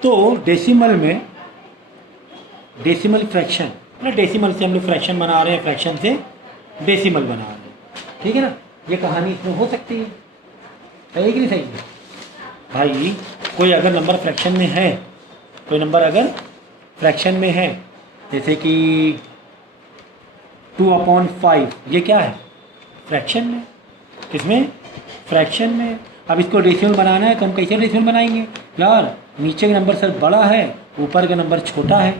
तो डेसिमल में decimal fraction मतलब डेसिमल से हम लोग फ्रैक्शन बना रहे हैं, फ्रैक्शन से डेसिमल बना रहे हैं, ठीक है ना। ये कहानी इसमें हो सकती है, सही कि नहीं सही है भाई। कोई अगर नंबर फ्रैक्शन में है, कोई नंबर अगर फ्रैक्शन में है, जैसे कि 2/5, ये क्या है फ्रैक्शन में, किसमें फ्रैक्शन में। अब इसको डेसिमल बनाना है तो हम कैसे डेसिमल बनाएंगे यार, नीचे का नंबर सर बड़ा है, ऊपर का नंबर छोटा है,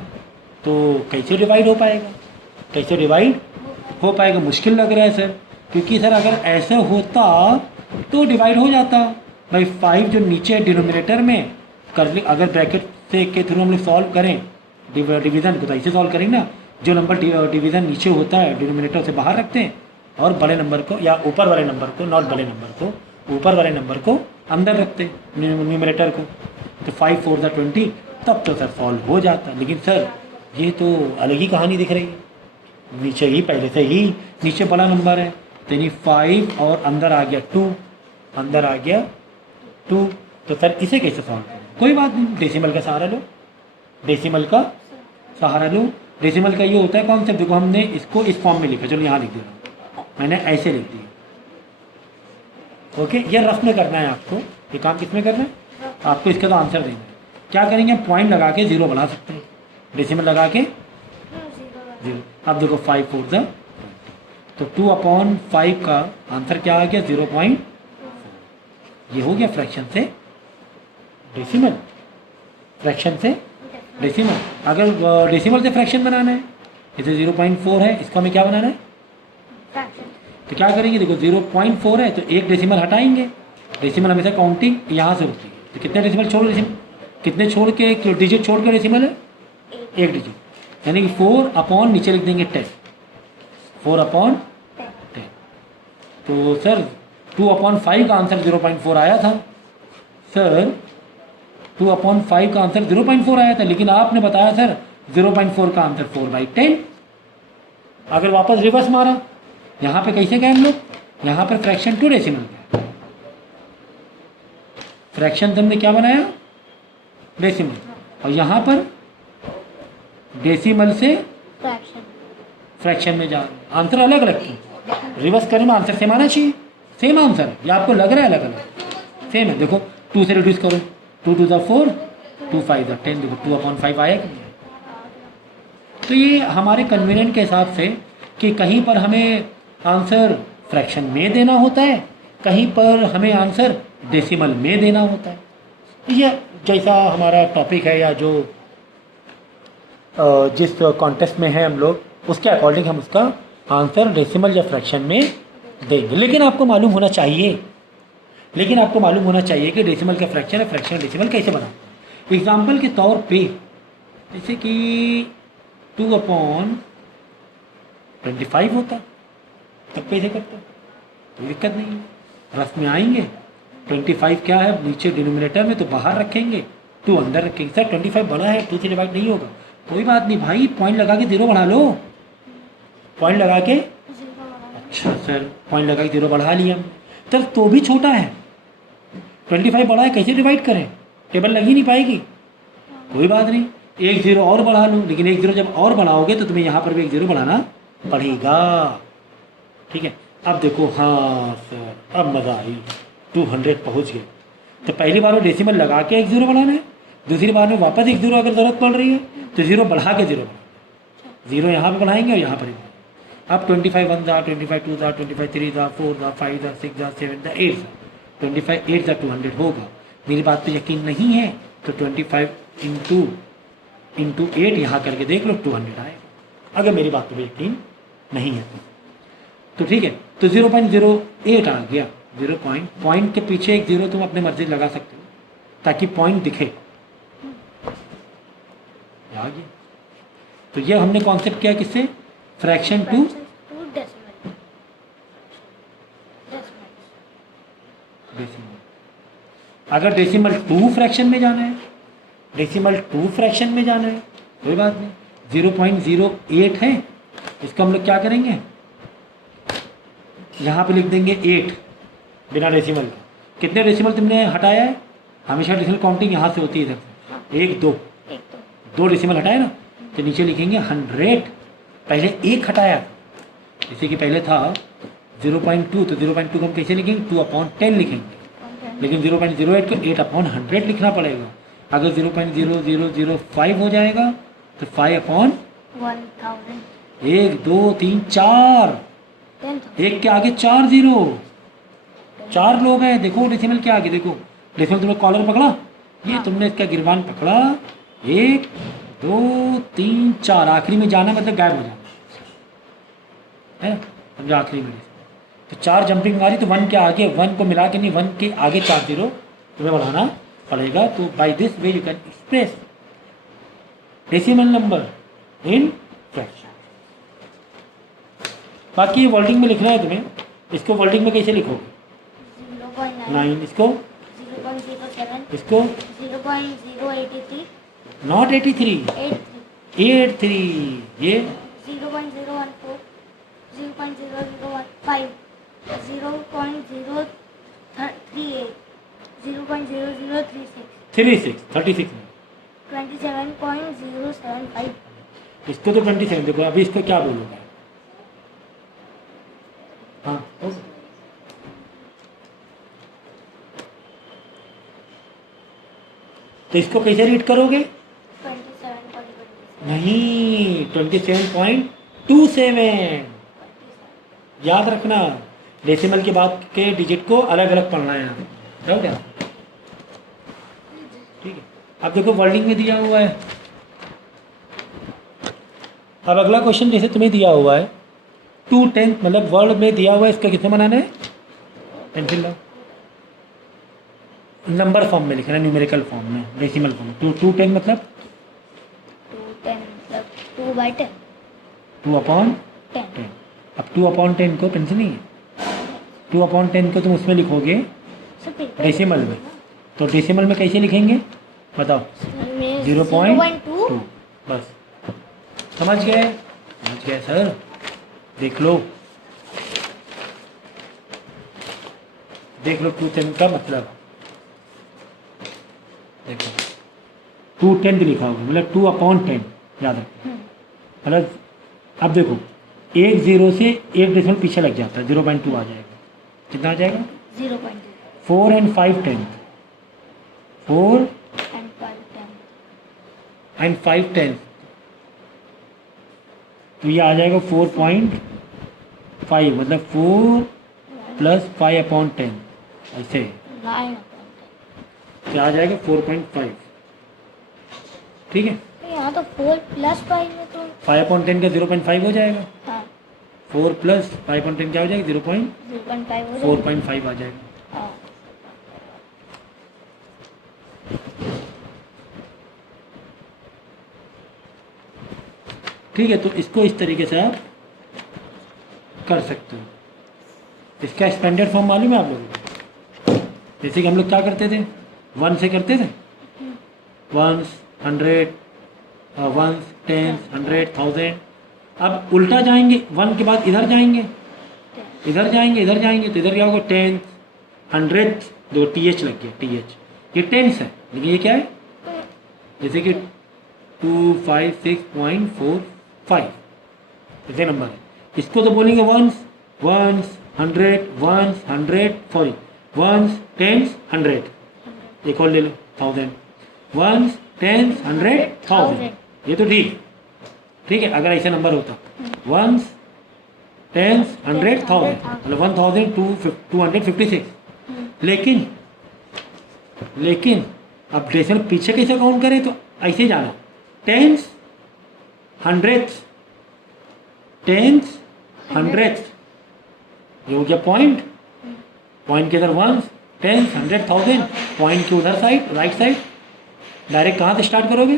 तो कैसे डिवाइड हो पाएगा, कैसे डिवाइड हो पाएगा, मुश्किल लग रहा है सर। क्योंकि सर अगर ऐसा होता तो डिवाइड हो जाता भाई। 5 जो नीचे डिनोमिनेटर में कर ली, अगर ब्रैकेट से के थ्रू हम लोग सॉल्व करें डिवीज़न को, तो ऐसे सॉल्व करेंगे ना, जो नंबर डिवीज़न नीचे होता है डिनोमिनेटर से बाहर रखते हैं और बड़े नंबर को या ऊपर वाले नंबर को, नॉट बड़े नंबर को, ऊपर वाले नंबर को अंदर रखते हैं न्यूमरेटर को। तो 5 4 20, तब तो सर सॉल्व हो जाता। लेकिन सर ये तो अलग ही कहानी दिख रही है, नीचे ही पहले से ही नीचे बड़ा नंबर है, तो यानी 5 और अंदर आ गया 2, अंदर आ गया 2, तो सर इसे कैसे सॉल्व करें। कोई बात नहीं, डेसिमल का सहारा लो, डेसिमल का सहारा लो। डेसिमल का ये होता है कॉन्सेप्ट, देखो हमने इसको इस फॉर्म में लिखा, चलो यहाँ लिख दिया, मैंने ऐसे लिख दिया, ओके। ये रफ में करना है आपको, ये काम किस में करना है आपको, इसका तो आंसर देना है। क्या करेंगे, पॉइंट लगा के 0 बढ़ा सकते हैं, डेसिमल लगा के 0। अब देखो 5 4 ज़ा, तो 2/5 का आंसर क्या आ गया 0.4। ये हो गया फ्रैक्शन से डेसिमल, फ्रैक्शन से डेसिमल। अगर डेसिमल से फ्रैक्शन बनाना है, इसे 0.4 है, इसको हमें क्या बनाना है फ्रैक्शन। तो क्या करेंगे, देखो 0.4 है तो एक डेसिमल हटाएंगे, डेसिमल हमेशा काउंटिंग यहाँ से होती है, तो कितने डेसिमल छोड़, डेसिमल कितने छोड़ के, डिजिट छोड़ के डेसिमल है एक डिजिट, यानी कि 4/, नीचे लिख देंगे 10, 4/10। तो सर 2/5 का आंसर 0.4 आया था, सर 2/5 का आंसर 0.4 आया था, लेकिन आपने बताया सर 0.4 का आंसर 4/10। अगर वापस रिवर्स मारा, यहाँ पे कैसे गए हम लोग, यहाँ पर फ्रैक्शन टू डेसिमल, फ्रैक्शन हमने क्या बनाया डेसिमल, और यहाँ पर डेसिमल से फ्रैक्शन में जा, आंसर अलग अलग क्यों, रिवर्स करने में आंसर सेम आना चाहिए, सेम आंसर है, या आपको लग रहा है अलग अलग, सेम है। देखो 2 से रिड्यूस करो, 2 2 4, 2 5 10, देखो 2/5 आया कि नहीं। तो ये हमारे कन्वीनियंट के हिसाब से कि कहीं पर हमें आंसर फ्रैक्शन में देना होता है, कहीं पर हमें आंसर डेसिमल में देना होता है। ये जैसा हमारा टॉपिक है या जो जिस कॉन्टेक्स्ट में है हम लोग, उसके अकॉर्डिंग हम उसका आंसर डेसिमल या फ्रैक्शन में देंगे। लेकिन आपको मालूम होना चाहिए, कि डेसिमल का फ्रैक्शन है, फ्रैक्शन डेसिमल कैसे बना। एग्जाम्पल के तौर पे जैसे कि 2/25 होता, तब कैसे करते, कोई दिक्कत नहीं है, रफ में आएंगे। 25 क्या है, नीचे डिनोमिनेटर में, तो बाहर रखेंगे, 2 अंदर रखेंगे। सर 25 बड़ा है, 2 से डिवाइड नहीं होगा, कोई बात नहीं भाई, पॉइंट लगा के 0 बढ़ा लो, पॉइंट लगा के, अच्छा सर पॉइंट लगा के 0 बढ़ा लिया सर, तो भी छोटा है, 25 बड़ा है, कैसे डिवाइड करें, टेबल लग ही नहीं पाएगी, कोई बात नहीं, 1 0 और बढ़ा लो। लेकिन 1 0 जब और बढ़ाओगे तो तुम्हें यहाँ पर भी 1 0 बढ़ाना पड़ेगा, ठीक है। अब देखो, हाँ सर अब मज़ा आई, 200 पहुँच गए। तो पहली बार वो डेसिमल लगा के 1 0 बढ़ाना है, दूसरी बार में वापस 1 0 अगर ज़रूरत पड़ रही है तो 0 बढ़ा के 0 बढ़ाएंगे, 0 यहाँ पर बढ़ाएंगे और यहाँ पर। अब 25 1 ज़ा, 25 2 ज़ा, 25 3 ज़ा, 4 ज़ा, 5 ज़ा, 6 ज़ा, 7 ज़ा, 8 ज़ा, 25 8 ज़ा 200 होगा। मेरी बात पे यकीन नहीं है तो 25 इंटू 8 यहाँ करके देख लो, 200 आएगा। अगर मेरी बात पे यकीन नहीं है तो ठीक है। तो 0.08 आ गया, 0 पॉइंट के पीछे एक 0 तुम अपने मर्जी लगा सकते हो ताकि पॉइंट दिखे, आ गया। तो ये हमने कॉन्सेप्ट किया किससे, फ्रैक्शन टू डेसिमल। अगर डेसिमल 2 फ्रैक्शन में जाना है, कोई बात नहीं, 0.08 है, इसको हम लोग क्या करेंगे, यहाँ पे लिख देंगे 8 बिना डेसिमल का। कितने डेसिमल तुमने हटाया है, हमेशा डेसिमल काउंटिंग यहाँ से होती है इधर से, एक दो, दो डेसिमल हटाए ना, तो नीचे लिखेंगे 100। पहले एक हटाया, जैसे कि पहले था 0.2, तो 0.2 को हम कैसे लिखेंगे? 2/10 लिखेंगे। लेकिन 0.08 को 8/100 लिखना पड़ेगा। अगर 0.0005 हो जाएगा तो 5/1000। 1 2 3 4, एक के आगे 4 जीरो, 4 लोग हैं। देखो डेसिमल के आगे, देखो डेसिमल तुमने कॉलर पकड़ा, ये हाँ। तुमने इसका गिरबान पकड़ा, 1 2 3 4, आखिरी में जाना मतलब गायब हो जाना है, समझो आखिरी में। तो 4 जंपिंग मारी तो 1 के आगे, 1 को मिला के नहीं, 1 के आगे 4 जीरो तुम्हें बढ़ाना पड़ेगा। तो by this way you can express decimal number in fraction. बाकी वर्डिंग में लिखना है तुम्हें, इसको वर्डिंग में कैसे लिखोगे? 9, इसको 0.07, इसको 0.083, नॉट 83, 83, ये 0.014, 0.0015, 0.038, 0.0036, 36 में 27.075, इसको तो 27। देखो अभी इसको क्या बोलोगे? हाँ तो इसको कैसे रीड करोगे? 27.27, नहीं, 27.27। याद रखना, डेसिमल के बाद के डिजिट को अलग अलग पढ़ना है यहाँ, समझ गया? ठीक है, अब देखो वर्डिंग में दिया हुआ है। अब अगला क्वेश्चन जैसे तुम्हें दिया हुआ है 2/10, मतलब वर्ड में दिया हुआ है, इसका कितने बनाना है? पेंसिल लो, नंबर फॉर्म में लिखना है, न्यूमेरिकल फॉर्म में, डेसिमल फॉर्म में। 2/10 मतलब 210 मतलब 2/10, 2/10। अब 2/10 को पेंसिल नहीं है, 2/10 को तुम उसमें लिखोगे डेसिमल में, तो डेसिमल में कैसे लिखेंगे बताओ? 0.2। बस समझ गए? समझ गए सर? देख लो 2/10 का मतलब देखो, 2/10 लिखा होगा मतलब 2/10, याद रखो। मतलब अब देखो, एक जीरो से एक डेसिमल पीछे लग जाता है, 0.2 आ जाएगा। कितना आ जाएगा? 0.0 4 and 5/10, 4 and 5/10, तो ये आ जाएगा 4.5, मतलब 4 + 5/10, ऐसे क्या आ जाएगा? 4.5। ठीक है, यहाँ तो 4 + 5 है तो 5/10 का 0.5 हो जाएगा, हाँ 4 + 5/10 क्या हो जाएगा? 0.5 हो जाएगा। 4.5 आ जाएगा। हाँ ठीक है, तो इसको इस तरीके से आप कर सकते हो। इसका एक्सपेंडेड फॉर्म मालूम है आप लोगों को? जैसे कि हम लोग क्या करते थे, 1 से करते थे, 1s 100, 1s 10s 100 1000। अब उल्टा जाएंगे, 1 के बाद इधर जाएंगे, इधर जाएंगे, इधर जाएंगे, तो इधर क्या होगा? 10th 100th, दो TH लग गया, TH, ये टेंस है, लेकिन ये क्या है? जैसे कि 256.45 ऐसे नंबर है। इसको तो बोलेंगे 1s 100 सॉरी 1s 10s 100, एक और ले लो 1000, 1s 10s 100 1000, ये तो ठीक है। अगर ऐसा नंबर होता 1s 10s 100 1000, मतलब 1256, लेकिन अब डेसिमल पीछे कैसे काउंट करें? तो ऐसे जाना, 10s 100s 10s 100s, ये हो गया पॉइंट के इधर 1s 10s 100 1000, पॉइंट के उधर साइड राइट साइड डायरेक्ट कहाँ से स्टार्ट करोगे?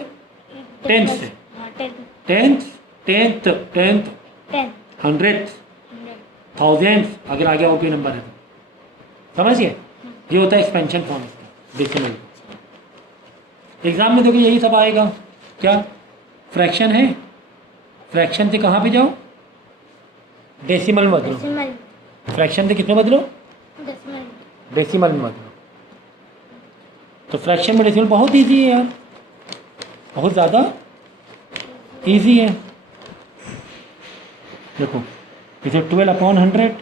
10 से, 10th 100th 1000, अगर आगे और कोई नंबर है तो, समझिए? ये होता है एक्सपेंशन फॉर्म इसका, डेसिमल। एग्जाम में देखो यही सब आएगा। क्या फ्रैक्शन है? फ्रैक्शन से कहाँ पे जाओ? डेसिमल में बदलो। फ्रैक्शन से कितने बदलो? डेसिमल में बदलो। तो फ्रैक्शन में डेसिमल बहुत ईजी है यार, बहुत ज़्यादा इजी है। देखो इसे 12/100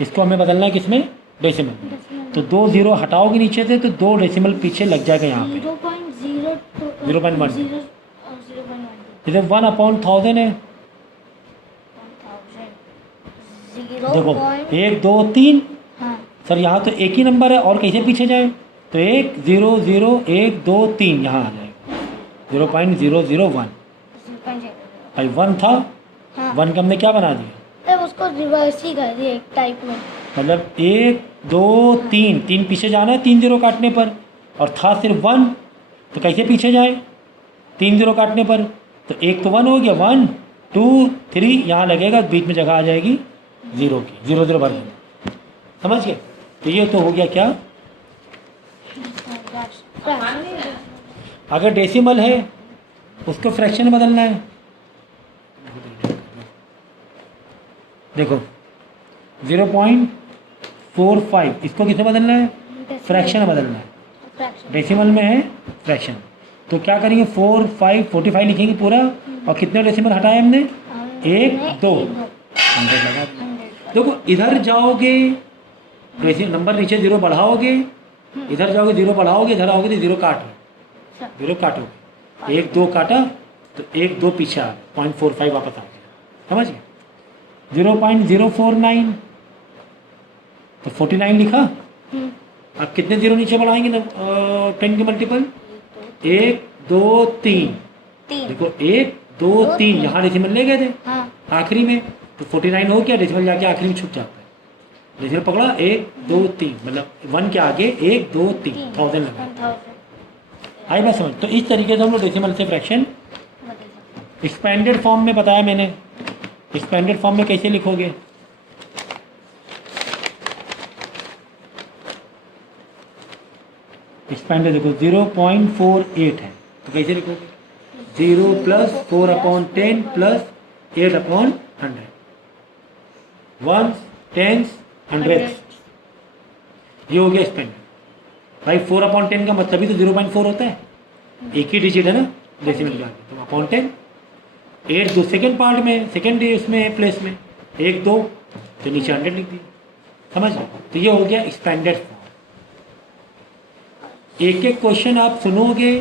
इसको हमें बदलना है किसमें, डेसिमल में। तो 2 0 हटाओगे नीचे से तो 2 डेसिमल पीछे लग जाएगा यहाँ पे 0.1 इसे 1/1000 है। देखो 1 2 3 सर यहाँ तो एक ही नंबर है और कैसे पीछे जाए, तो 1 0 0 1 2 3 यहाँ आ जाएगा 0.001 भाई 1 था। 1 का हमने क्या बना दिया, तब उसको रिवर्स ही कर दिया एक टाइप में। मतलब 1 2 3 3 पीछे जाना है 3 0 काटने पर, और था सिर्फ 1 तो कैसे पीछे जाए 3 0 काटने पर, तो एक तो 1 हो गया 1 2 3 यहाँ लगेगा, बीच में जगह आ जाएगी 0 की, 0 0 भर देना, समझ गए। तो ये तो हो गया क्या, अगर डेसिमल है उसको फ्रैक्शन में बदलना है। देखो 0.45 इसको किसे बदलना है, फ्रैक्शन में बदलना है। डेसिमल में है फ्रैक्शन, तो क्या करेंगे 4 5 45 लिखेंगे पूरा, और कितने डेसिमल हटाए हमने 1 2 100 लगा दिया। देखो इधर जाओगे नंबर नीचे 0 बढ़ाओगे, इधर जाओगे 0 बढ़ाओगे, इधर आओगे तो 0 काटोगे 1 2 काटा तो 1 2 पीछे आ गया 0.45 वापस आ गया, समझ गए। 0.049 तो 49 लिखा। अब कितने 0 नीचे बढ़ाएंगे ना 10 के मल्टीपल 1 2 3 देखो 1 2 3 यहाँ डेसिमल ले गए थे आखिरी में, तो 49 हो गया, डेसिमल जाके आखिरी में छुप जाता है, डेसिमल पकड़ा 1 2 3 मतलब 1 के आगे 1 2 3 1000 लगा। आई बात समझ। तो इस तरीके से हम लोग डेसिमल से फ्रैक्शन एक्सपेंडेड फॉर्म में बताया मैंने। एक्सपेंडेड फॉर्म में कैसे लिखोगे, एक्सपेंडेड देखो 0.48 है तो कैसे लिखोगे 0 + 4/10 + 8/100 1 10 100 ये हो गया एक्सपेंडेड। भाई 4/10 का मतलब ही तो 0.4 होता है, एक ही डिजिट है ना डेसिमल के आगे, तो अपॉन 10 8 दो सेकेंड पार्ट में सेकेंड इसमें प्लेस में 1 2 तो नीचे 100 लिख दिया, समझ लो। तो ये हो गया एक्सपेंडेड फॉर्म। एक एक क्वेश्चन आप सुनोगे,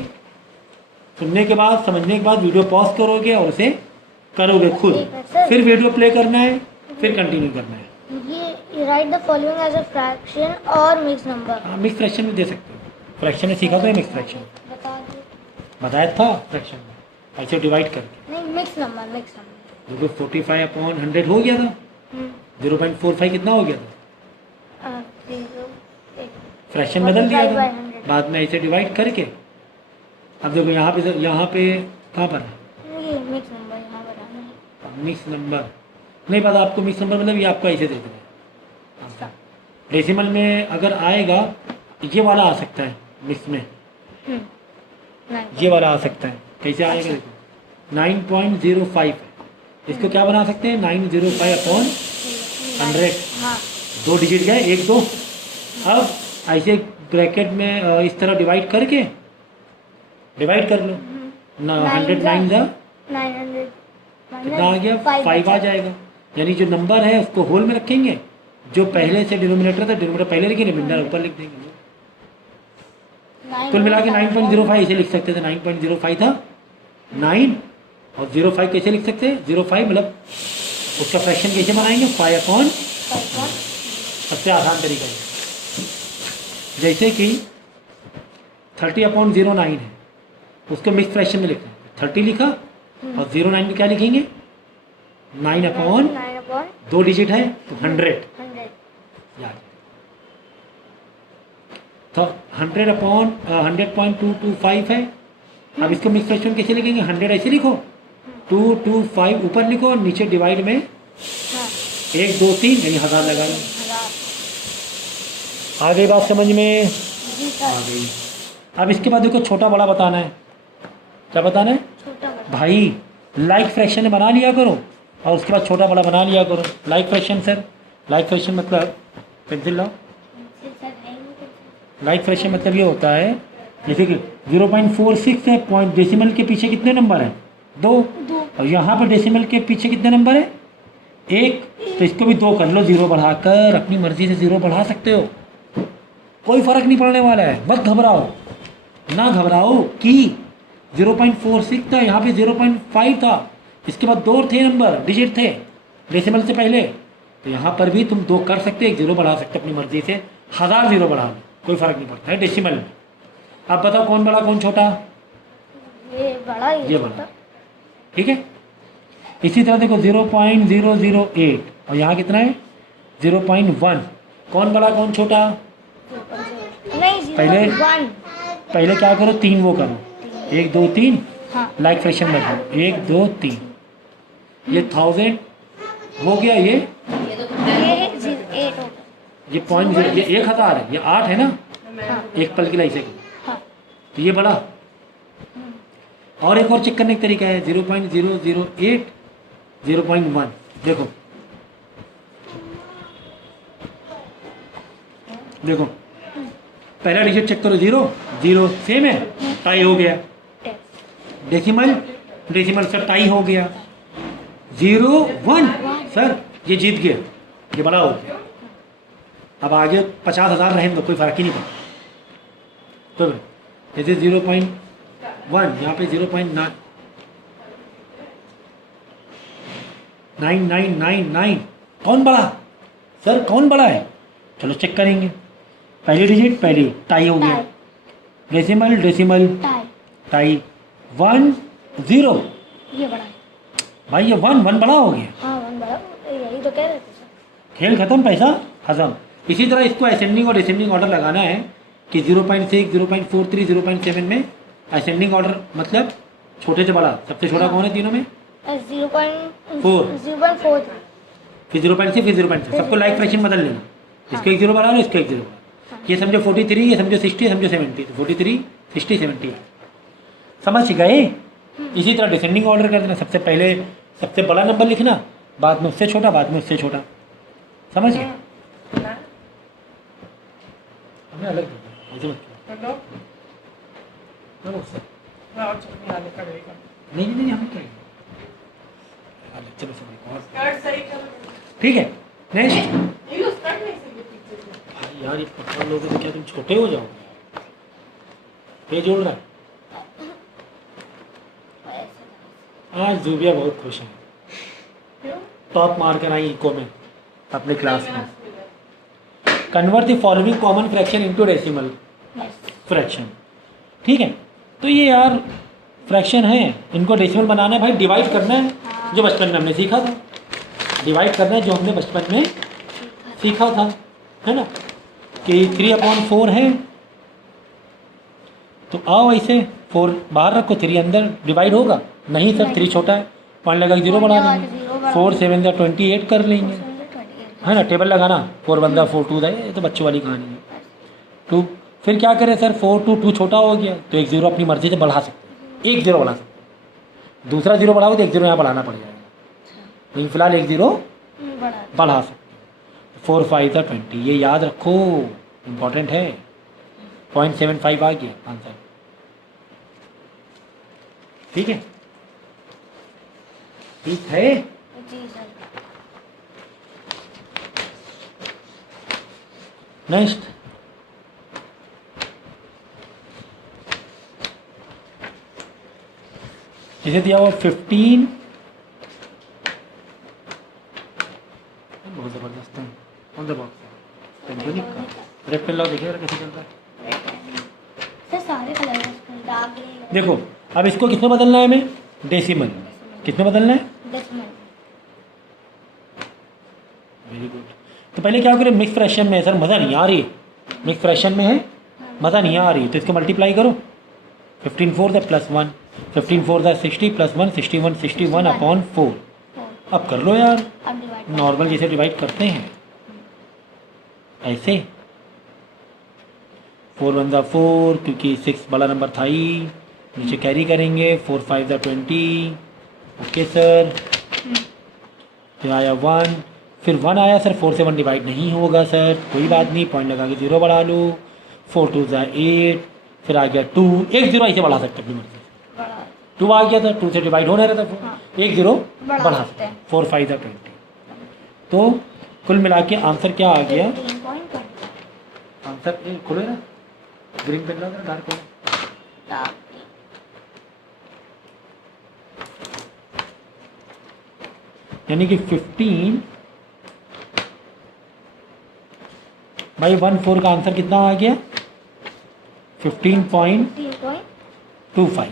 सुनने के बाद समझने के बाद वीडियो पॉज करोगे और उसे करोगे खुद, फिर वीडियो प्ले करना है, फिर कंटिन्यू करना है। ये write the following as a fraction और मिक्स नंबर। हाँ मिक्स फ्रैक्शन में दे सकते हो, फ्रैक्शन में सीखा तो है मिक्स फ्रैक्शन, बता दो बताया था फ्रैक्शन में ऐसे डिवाइड करके। नहीं मिक्स नंबर देखो 45/100 हो गया था, 0.45 कितना हो गया था, फ्रैक्शन बदल दिया था बाद में ऐसे डिवाइड करके। अब देखो यहाँ पे कहाँ पर है ये मिक्स नंबर यहाँ बनाना है। मिक्स नंबर नहीं पता आपको, मिक्स नंबर मतलब ये आपको ऐसे दे देंगे। डेसिमल में अगर आएगा ये वाला आ सकता है मिक्स में, ये वाला आ सकता है, कैसे आएगा देखो 9.05 है, इसको क्या बना सकते हैं 905/100 दो डिजिट गए 1 2। अब ऐसे ब्रैकेट में इस तरह डिवाइड करके डिवाइड कर लो 100 9 कितना आ गया 5 आ जाएगा, यानी जो नंबर है उसको होल में रखेंगे, जो पहले से डिनोमिनेटर था डिनोमिनेटर पहले लिखेंगे, रिमाइंडर ऊपर लिख देंगे। कुल मिला के 9.05 ऐसे लिख सकते थे, 9.05 था 9 और 05 कैसे लिख सकते हैं 05 मतलब उसका फ्रैक्शन कैसे बनाएंगे 5/, सबसे आसान तरीका है। जैसे कि 30/09 है उसको मिक्स फ्रैक्शन में लिखना है, 30 लिखा और 09 में क्या लिखेंगे 9/, 2 डिजिट है तो 100 याद। तो 100/100.225 है। अब इसको मिक्स फ्रैक्शन कैसे लिखेंगे 100 ऐसे लिखो 225 ऊपर लिखो और नीचे डिवाइड में 1 2 3 यानी 1000 लगा लो। आ गई बात समझ में, आ गई। अब इसके बाद देखो छोटा बड़ा बताना है, क्या बताना है भाई लाइक फ्रैक्शन में बना लिया करो और उसके बाद छोटा बड़ा बना लिया करो। Like fraction sir, like fraction मतलब पेंसिल लाओ, लाइक फ्रैक्शन मतलब ये होता है जैसे कि 0.46 है, पॉइंट डेसिमल के पीछे कितने नंबर हैं? 2। और यहाँ पर डेसिमल के पीछे कितने नंबर है? 1। तो इसको भी 2 कर लो, 0 बढ़ाकर। अपनी मर्जी से 0 बढ़ा सकते हो, कोई फ़र्क नहीं पड़ने वाला है। मत घबराओ, ना घबराओ कि 0.46 था, यहाँ पे 0.5 था, इसके बाद 2 थे नंबर, डिजिट थे डेसिमल से पहले। तो यहाँ पर भी तुम 2 कर सकते हो, 1 0 बढ़ा सकते हो अपनी मर्जी से। 1000 0 बढ़ा लो, कोई फ़र्क नहीं पड़ता है डेसिमल में। अब बताओ कौन बड़ा कौन छोटा? ये बड़ा, ये बड़ा, ठीक है। इसी तरह देखो 0.008 और यहाँ कितना है? 0.1। कौन बड़ा कौन छोटा? नहीं, पहले क्या करो, 3 वो करो, 1 2 3, हाँ। लाइक फ्रैक्शन में करो, 1 2 3। ये 1000 हो गया, ये 8 होगा। ये 0.0, ये 1000 है, ये 8 है ना, हाँ। एक पल की लाई से। हाँ। तो ये बड़ा। और एक और चेक करने का तरीका है, 0.008 0.1। देखो देखो, पहला डिजिट चेक करो, 0 0 सेम है, टाई हो गया। डेसिमल डेसिमल सर टाई हो गया। 0 1 सर ये जीत गया, ये बड़ा हो गया। अब आगे 50,000 रहेंगे तो कोई फर्क ही नहीं पड़ता। तो जैसे 0.1 यहाँ पे 0.9999। कौन बड़ा सर, कौन बड़ा है? चलो चेक करेंगे। पहली डिजिट पहली टाई हो गया, डेसिमल डेसिमल टाई 1 0। ये बड़ा है भाई, ये 1 1 बड़ा हो गया। हाँ, 1 बड़ा, यही तो कह रहे थे सर। खेल खत्म, पैसा हजम। इसी तरह इसको असेंडिंग और डिसेंडिंग ऑर्डर लगाना है कि 0.6 0.43 0.7 में असेंडिंग ऑर्डर, मतलब छोटे से बड़ा। सबसे छोटा कौन है तीनों में? 0.4, फिर 0.6 फिर 0.6। सबको लाइक फ्रैक्शन बदल लेना, इसको 1 0 बढ़ा लो, इसको 1 0 बढ़ा। ये समझो 43, ये समझो 60, समझो 70। तो 43 60 70 समझ गए। इसी तरह डिसेंडिंग ऑर्डर कर देना, सबसे पहले सबसे बड़ा नंबर लिखना, बाद में उससे छोटा, बाद में उससे छोटा। समझ गए? हमें अलग ऐसे मत करो। चलो सर, नहीं नहीं हमें क्या, चलो सर ठीक है। नेक्स्ट भाई यार, ये पकड़ लोगे तो क्या तुम छोटे हो जाओगे? पेज जोड़ रहा है। आज जूबिया बहुत खुश है, टॉप मार्कर आई इको में अपने क्लास में। Convert the following common fraction into decimal fraction. ठीक है, तो ये यार फ्रैक्शन है, इनको डेसिमल बनाना है भाई, डिवाइड करना है, जो बचपन में हमने सीखा था। डिवाइड करना है जो हमने बचपन में सीखा था, है ना, कि 3/4 है। तो आओ ऐसे 4 बाहर रखो, 3 अंदर, डिवाइड होगा नहीं सर, 3 छोटा है, 1 लगा 0 बढ़ा देंगे। 4 7 28 कर लेंगे, है ना। टेबल लगाना, 4 1 4 2 ये तो बच्चों वाली कहानी है। 2 फिर क्या करें सर, 4 2 2 छोटा हो गया, तो 1 0 अपनी मर्जी से बढ़ा सकते हैं, 1 0 बढ़ा सकते हैं। दूसरा 0 बढ़ाओ तो 1 0 यहाँ बढ़ाना पड़ जाएगा, लेकिन फिलहाल 1 0 बढ़ा सकते हैं। 4 5 20, ये याद रखो, इम्पॉर्टेंट है। 0.75 आ गया आंसर, ठीक है। ठीक है, जी सर। नेक्स्ट इसे दिया हुआ 15, बहुत जबरदस्त है। कौन सा बॉक्स है? पेंटोनिक का रेड पेन लाओ, देखिए कैसे चलता है। सर सारे कलर डार्क ग्रीन। देखो अब इसको किसमें बदलना है हमें? डेसिमल। किसमें बदलना है? डेसिमल। Very good. तो पहले क्या करें, मिक्स फ्रैक्शन में है सर, मज़ा नहीं आ रही है, मिक्स फ्रैक्शन में है, मज़ा नहीं आ रही है, तो इसको मल्टीप्लाई करो। 15 4 +1, 15 4 60 +1 61 61/4। अब कर लो यार, अब डिवाइड नॉर्मल जैसे डिवाइड करते हैं ऐसे। 4 1 4, क्योंकि 6 बड़ा नंबर था ही, नीचे कैरी करेंगे। 4 5 20। ओके सर, फिर आया 1, फिर 1 आया सर, 4 से 1 डिवाइड नहीं होगा सर, कोई बात नहीं, पॉइंट लगा के 0 बढ़ा लो। 4 2 8, फिर आ गया 2, एक जीरो ऐसे बढ़ा सकते हैं अपनी मर्जी से। 2 आ गया था, 2 से डिवाइड होना रहता था, एक जीरो बढ़ा सकते हैं। 4 5 20। तो कुल मिला के आंसर क्या आ गया? आंसर खोले ना, ग्रीन पेन लगा डार्क पेन, यानी कि 15/14 का आंसर कितना आ गया? 15.25।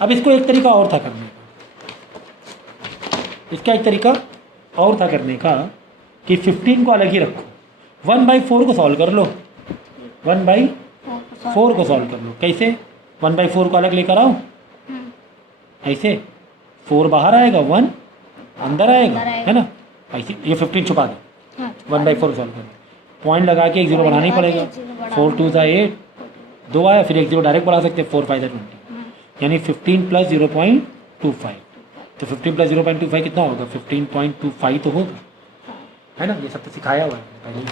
अब इसको एक तरीका और था करने का, इसका एक तरीका और था करने का कि 15 को अलग ही रखो, 1/4 को सॉल्व कर लो, 1/4 को सॉल्व कर लो। कैसे? 1/4 को अलग लेकर आओ, ऐसे 4 बाहर आएगा, 1 अंदर आएगा, है ना? ऐसे ये 15 छुपा दो, 1/4 सॉल्व कर, पॉइंट लगा के एक जीरो बढ़ाना ही पड़ेगा। 4 2 8, 2 आया, फिर एक जीरो डायरेक्ट बढ़ा सकते हैं, 4 5 20, यानी 15 + 0.25। तो 15 + 0.25 कितना होगा? 15.25 तो होगा, है ना? ये सब तो सिखाया हुआ है पहले।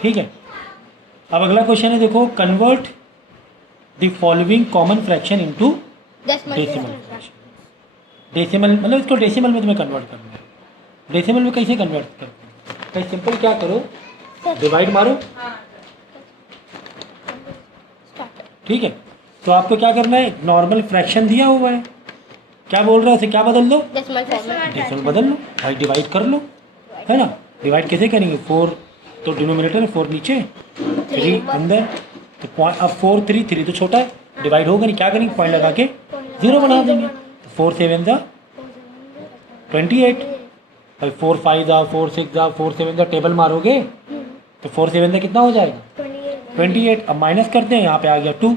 ठीक है, अब अगला क्वेश्चन है, देखो, convert the following common fraction into decimal fraction. Decimal मतलब इसको डेसिमल में तुम्हें कन्वर्ट करना है। डेसिमल में कैसे कन्वर्ट करते हैं? कहीं सिंपल क्या करो, डिवाइड मारो, ठीक है? तो आपको क्या करना है, नॉर्मल फ्रैक्शन दिया हुआ है, क्या बोल रहा है, उसे क्या बदल दो, डेसिमल बदल लो, भाई डिवाइड कर लो, है ना? डिवाइड कैसे करेंगे? 4 तो डिनोमिनेटर है, 4 नीचे, 3 अंदर, तो पॉइंट, अब 4 3 3 तो छोटा है, डिवाइड होगा नहीं, क्या करेंगे, पॉइंट लगा के 0 बना देंगे। तो 4 7 28, भाई 4 5 4 6 4 7 टेबल मारोगे तो 4 7 कितना हो जाएगा? 28। अब माइनस करते हैं, यहाँ पे आ गया 2,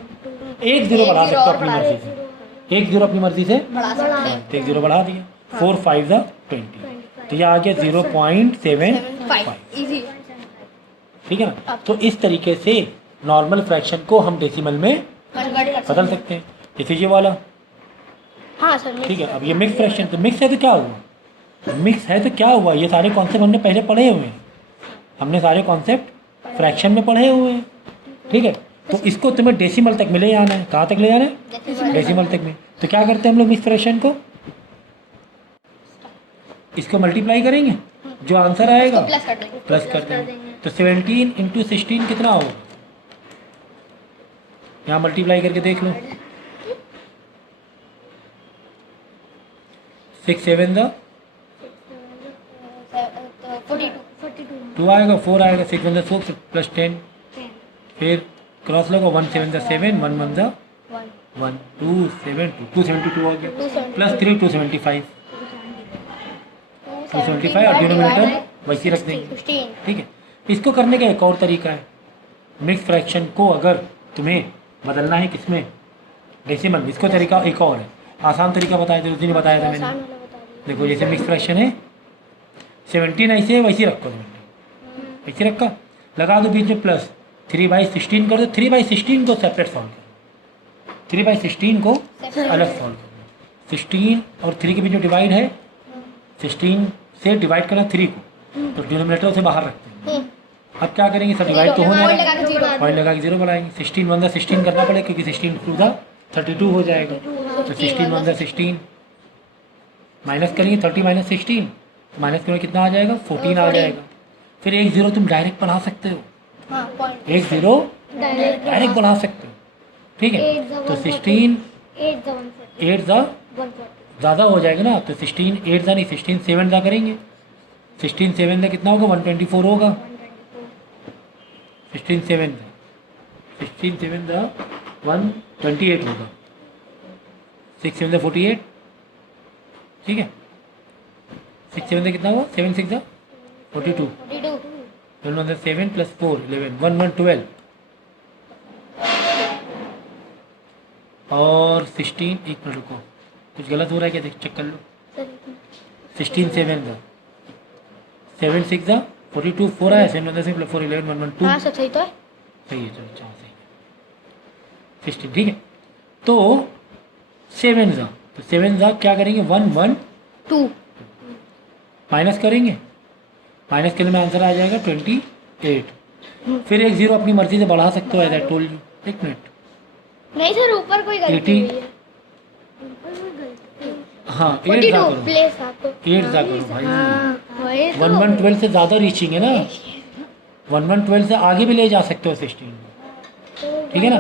एक जीरो बढ़ा सकते हो अपनी मर्जी से, एक जीरो अपनी मर्जी से तो एक जीरो बढ़ा दिया, 4 5 20, तो ये आ गया 0.75, ठीक है ना? तो इस तरीके से नॉर्मल फ्रैक्शन को हम डेसिमल में बदल सकते हैं, जैसे ये वाला, हाँ सर, ठीक है? अब ये मिक्स फ्रैक्शन, तो मिक्स है तो क्या हुआ, मिक्स है तो क्या हुआ, ये सारे कॉन्सेप्ट हमने पहले पढ़े हुए हैं, हमने सारे कॉन्सेप्ट फ्रैक्शन में पढ़े हुए हैं, ठीक है? तो इसको तुम्हें डेसिमल तक में ले आना है, कहाँ तक ले जाना है? डेसिमल तक में। तो क्या करते हैं हम लोग मिक्स फ्रैक्शन को, इसको मल्टीप्लाई करेंगे, जो आंसर आएगा प्लस कर देंगे। तो 17 × 16 कितना होगा, यहाँ मल्टीप्लाई करके देख लो, 6 7 2 आएगा, 4 आएगा, 6 1 4 प्लस 10, फिर क्रॉस लगा, 1 7 7, 1 1 1, 2 7 272 हो गया, प्लस 3 275, 275 और डिनोमिनेटर वैसे रख देंगे, ठीक है? इसको करने का एक और तरीका है, मिक्स फ्रैक्शन को अगर तुम्हें बदलना है किसमें, डेसिमल, इसको तरीका एक और है, आसान तरीका बताया था उस दिन, बताया था मैंने। देखो जैसे मिक्स फ्रैक्शन है, 17 ऐसे वैसे रखो, ऐसे रखा, लगा दो बीच में प्लस, 3/16 कर दो, 3/16 को सेपरेट सॉल्व करो, 3/16 को अलग सॉल्व करो, 16 और 3 के बीच में डिवाइड है, 16 से डिवाइड करना 3 को, तो डिनोमिनेटर से बाहर रखते हैं। अब क्या करेंगे, सब डिवाइड तो होना है, पॉइंट लगा के 0 बनाएंगे, 16 1 16 करना पड़ेगा, क्योंकि 16 2 32 हो जाएगा, तो 16 1 16 माइनस करेंगे, 30 - 16, तो माइनस करेंगे कितना आ जाएगा, 14 आ जाएगा। फिर एक जीरो तुम डायरेक्ट बढ़ा सकते हो, एक जीरो डायरेक्ट बढ़ा सकते हो, ठीक है? तो 16 8 ज़्यादा हो जाएगा ना, तो 16 8 नहीं, 16 7 करेंगे, 16 7 कितना होगा, 124 होगा, 16 7 128 होगा, 6 7 48, ठीक है? 6 7 कितना हुआ, 7 6 42, 12 7 + 4 11, 1 1 12, और 16, एक मिनट रुको, कुछ गलत हो रहा है क्या, देख चेक कर लो, 16 7 7 6 42, 4 आया, 7 1 + 4 11 1 1 2, हाँ सर सही तो है, सही है, चलो चाहो सही है, 16, ठीक है? तो 7 तो 7 क्या करेंगे, 1 1 2 माइनस करेंगे, माइनस करने में आंसर आ जाएगा 28, फिर एक जीरो अपनी मर्जी से बढ़ा सकते हो, एज आई टोल्ड यू। एक मिनट, नहीं सर, ऊपर कोई गलती 80 हुई है। हाँ 8 जा 42 करो, प्लेस आपको। 8 जा करो भाई। वही तो। 1112 से ज़्यादा रीचिंग है ना, 1112 से आगे भी ले जा सकते हो 16 को, ठीक है ना।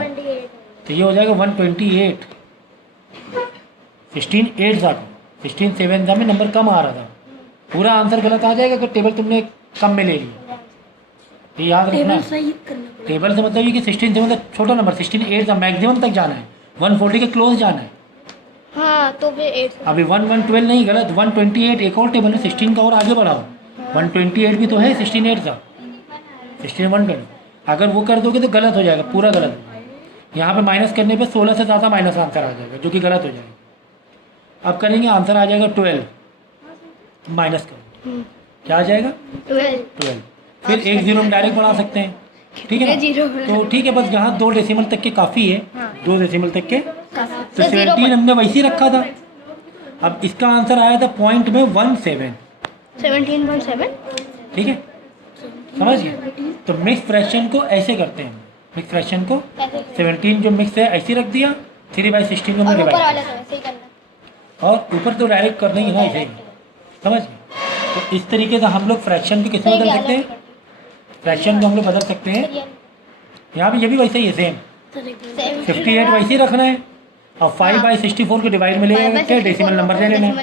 तो ये हो जाएगा 128, 16 8 जा करो, 16 7 जा में नंबर कम आ रहा था, पूरा आंसर गलत आ जाएगा अगर टेबल तुमने कम में ले लिया। ये याद रखना, टेबल से मतलब ये कि 16 से मतलब छोटा नंबर, 16 8 जा मैक्सिमम तक जाना है, 140 के क्लोज जाना है। हाँ तो फिर 8 अभी 1112 नहीं, गलत, 128 एक और टेबल है, 16 का और आगे बढ़ाओ, 128 भी तो है, 16 8 था, 16 120, अगर वो कर दोगे तो गलत हो जाएगा, पूरा गलत हो जाएगा। यहाँ पे माइनस करने पे 16 से ज़्यादा माइनस आंसर आ जाएगा, जो कि गलत हो जाएगा। अब करेंगे, आंसर आ जाएगा 12, माइनस करो, क्या आ जाएगा 12। फिर एक जीरो में डायरेक्ट बढ़ा सकते हैं, ठीक है ना। तो ठीक है, बस यहाँ 2 डेसिमल तक के काफ़ी है, 2 डेसिमल तक के। तो 17 हमने वैसे ही रखा था। अब इसका आंसर आया था पॉइंट में 17, 17.7। ठीक है, समझ गए। तो मिक्स फ्रैक्शन को ऐसे करते हैं, मिक्स फ्रैक्शन को 17 जो मिक्स है ऐसे रख दिया, 3/16 को हमने और ऊपर डिवाइड, वाला तो वैसे ही करना। और ऊपर तो डायरेक्ट करना ही ना, ऐसे ही, समझ गए। तो इस तरीके से हम लोग फ्रैक्शन को किसमें बदल सकते हैं, फ्रैक्शन को हम लोग बदल सकते हैं। यहाँ पे ये भी वैसे ही है, सेम 58 वैसे ही रखना है, और 5/64 को डिवाइड में ले करके डेसिमल नंबर ले लेना है,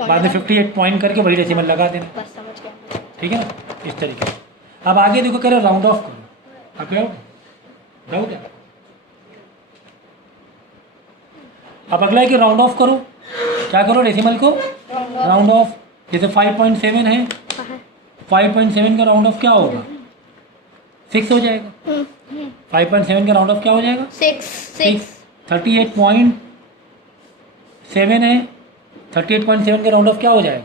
बाद में 58 पॉइंट करके वही डेसिमल लगा देना, बस समझ गया। ठीक है ना, इस तरीके से। अब आगे देखो, कह रहे राउंड ऑफ करो, अब डाउट है। अब अगला है कि राउंड ऑफ करो, क्या करो, डेसिमल को राउंड ऑफ। जैसे 5.7 है, 5.7 का राउंड ऑफ क्या होगा, 6 हो जाएगा। 5.7 का राउंड ऑफ क्या हो जाएगा, 6। 38.7 है, 38.7 का राउंड ऑफ क्या हो जाएगा,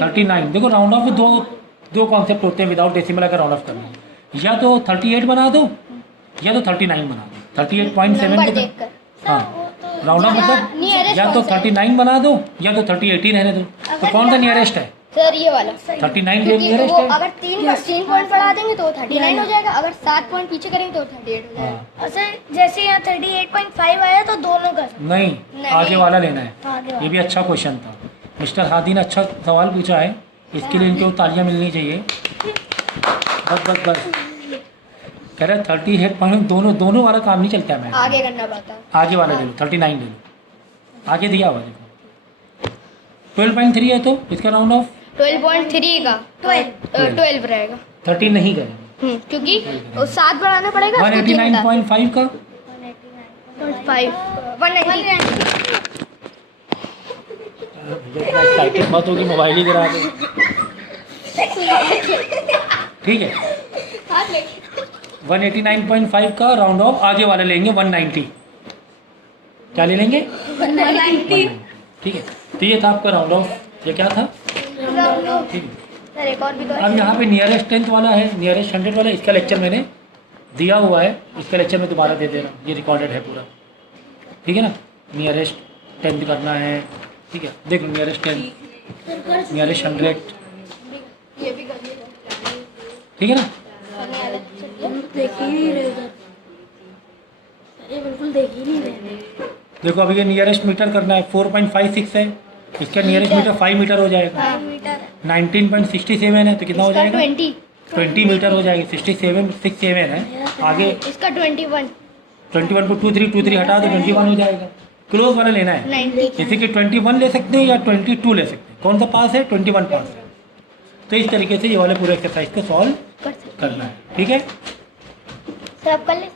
39। देखो राउंड ऑफ में दो कॉन्सेप्ट होते हैं विदाउट डेसिमल अगर राउंड ऑफ करना है, या तो 38 बना दो या तो 39 बना दो। 38.7 को, हाँ राउंड ऑफ मतलब या तो 39 बना दो या तो 38 ही रहने दो। तो कौन सा नियरेस्ट है, सर ये वाला 39 जो क्योंकि नियरेस्ट वो है। अगर 3 पॉइंट बढ़ा देंगे तो 39 हो जाएगा, अगर 7 पॉइंट पीछे करेंगे तो 38 हो जाएगा। हाँ। और सर जैसे यहाँ 38.5 आया तो दोनों का नहीं, आगे वाला लेना है। ये भी अच्छा क्वेश्चन था, मिस्टर हादी ने अच्छा सवाल पूछा है, इसके लिए इनको तालियां मिलनी चाहिए। बस बस बस, कह रहे 38 पॉइंट, दोनों वाला काम नहीं चलता है। मैं आगे करना पड़ता है, आगे वाला ले लो, 39 ले लो, आगे दिया हुआ देखो 12.3 है तो इसका राउंड ऑफ 12.3 का 12 रहेगा। 13 नहीं करेंगे, क्योंकि 7 बढ़ाना पड़ेगा, 189.5 का 190। एक्साइटेड मत होगी, मोबाइल ही गिरा दो, ठीक है। 189.5 का राउंड ऑफ आगे वाला लेंगे 190, क्या ले लेंगे 190, ठीक है। तो ये था आपका राउंड ऑफ, ये क्या था, ठीक है। सर एक और भी तो अब यहाँ पे नियरेस्ट 10th वाला है, नियरेस्ट 100 वाला, इसका लेक्चर मैंने दिया हुआ है, इसका लेक्चर मैं दोबारा दे दे रहा हूँ, ये रिकॉर्डेड है पूरा, ठीक है ना। नियरेस्ट 10th करना है, ठीक है। देखो नियरेस्ट 10, नियरेस्ट 100, ये भी कर लिया, ठीक है ना। देख ही नहीं रहे उधर, ये बिल्कुल देख ही नहीं रहे। देखो अभी ये नियरेस्ट मीटर करना है, 4.56 है, इसका नियरेस्ट मीटर 5 मीटर हो जाएगा। 19.67 है तो कितना हो जाएगा, 20 मीटर हो जाएगी। 67 है, आगे इसका 21 को 23 हटा दो, 21 हो जाएगा। क्लोज वाला लेना है, 90। जैसे कि 21 ले सकते हैं या 22 ले सकते हैं, कौन सा पास है, 21 पास है। तो इस तरीके से ये वाले पूरे एक्सरसाइज को सॉल्व करना है, ठीक है। सर आप कर ले